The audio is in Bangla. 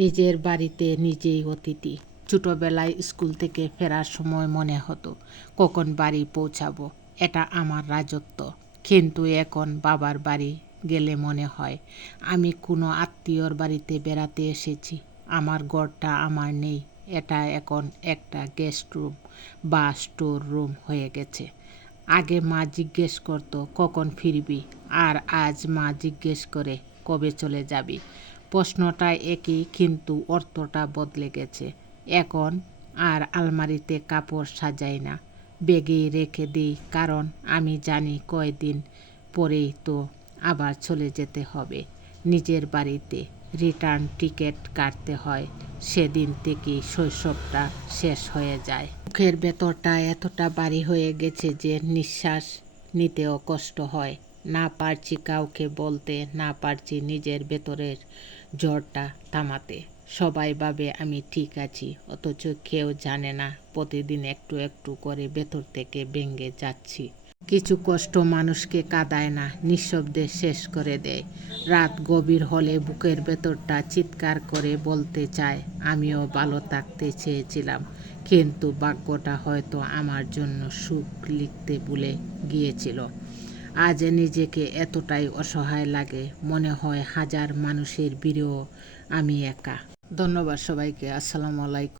নিজের বাড়িতে নিজেই অতিথি। ছোটোবেলায় স্কুল থেকে ফেরার সময় মনে হতো কখন বাড়ি পৌঁছাবো, এটা আমার রাজত্ব। কিন্তু এখন বাবার বাড়ি গেলে মনে হয় আমি কোনো আত্মীয়র বাড়িতে বেড়াতে এসেছি। আমার ঘরটা আমার নেই, এটা এখন একটা গেস্ট রুম বা স্টোর রুম হয়ে গেছে। আগে মা জিজ্ঞেস করতো কখন ফিরবি, আর আজ মা জিজ্ঞেস করে কবে চলে যাবি। প্রশ্নটা একই, কিন্তু অর্থটা বদলে গেছে। এখন আর আলমারিতে কাপড় সাজাই না, ব্যাগেই রেখে দিই, কারণ আমি জানি কয়দিন পরেই তো আবার চলে যেতে হবে নিজের বাড়িতে। রিটার্ন টিকিট কাটতে হয়, সেদিন থেকেই শৈশবটা শেষ হয়ে যায়। মুখের ভেতরটা এতটা ভারী হয়ে গেছে যে নিঃশ্বাস নিতেও কষ্ট হয়। না পারছি কাউকে বলতে, না পারছি নিজের ভেতরের জ্বরটা থামাতে। সবাই ভাবে আমি ঠিক আছি, অথচ কেউ জানে না প্রতিদিন একটু একটু করে ভেতর থেকে ভেঙে যাচ্ছি। কিছু কষ্ট মানুষকে কাঁদায় না, নিঃশব্দে শেষ করে দেয়। রাত গভীর হলে বুকের ভেতরটা চিৎকার করে বলতে চায়, আমিও ভালো থাকতে চেয়েছিলাম, কিন্তু ভাগ্যটা হয়তো আমার জন্য সুখ লিখতে ভুলে গিয়েছিল। আজ নিজেকে এতটাই অসহায় লাগে, মনে হয় হাজার মানুষের ভিড়েও আমি একা। ধন্যবাদ সবাইকে। আসসালামু আলাইকুম।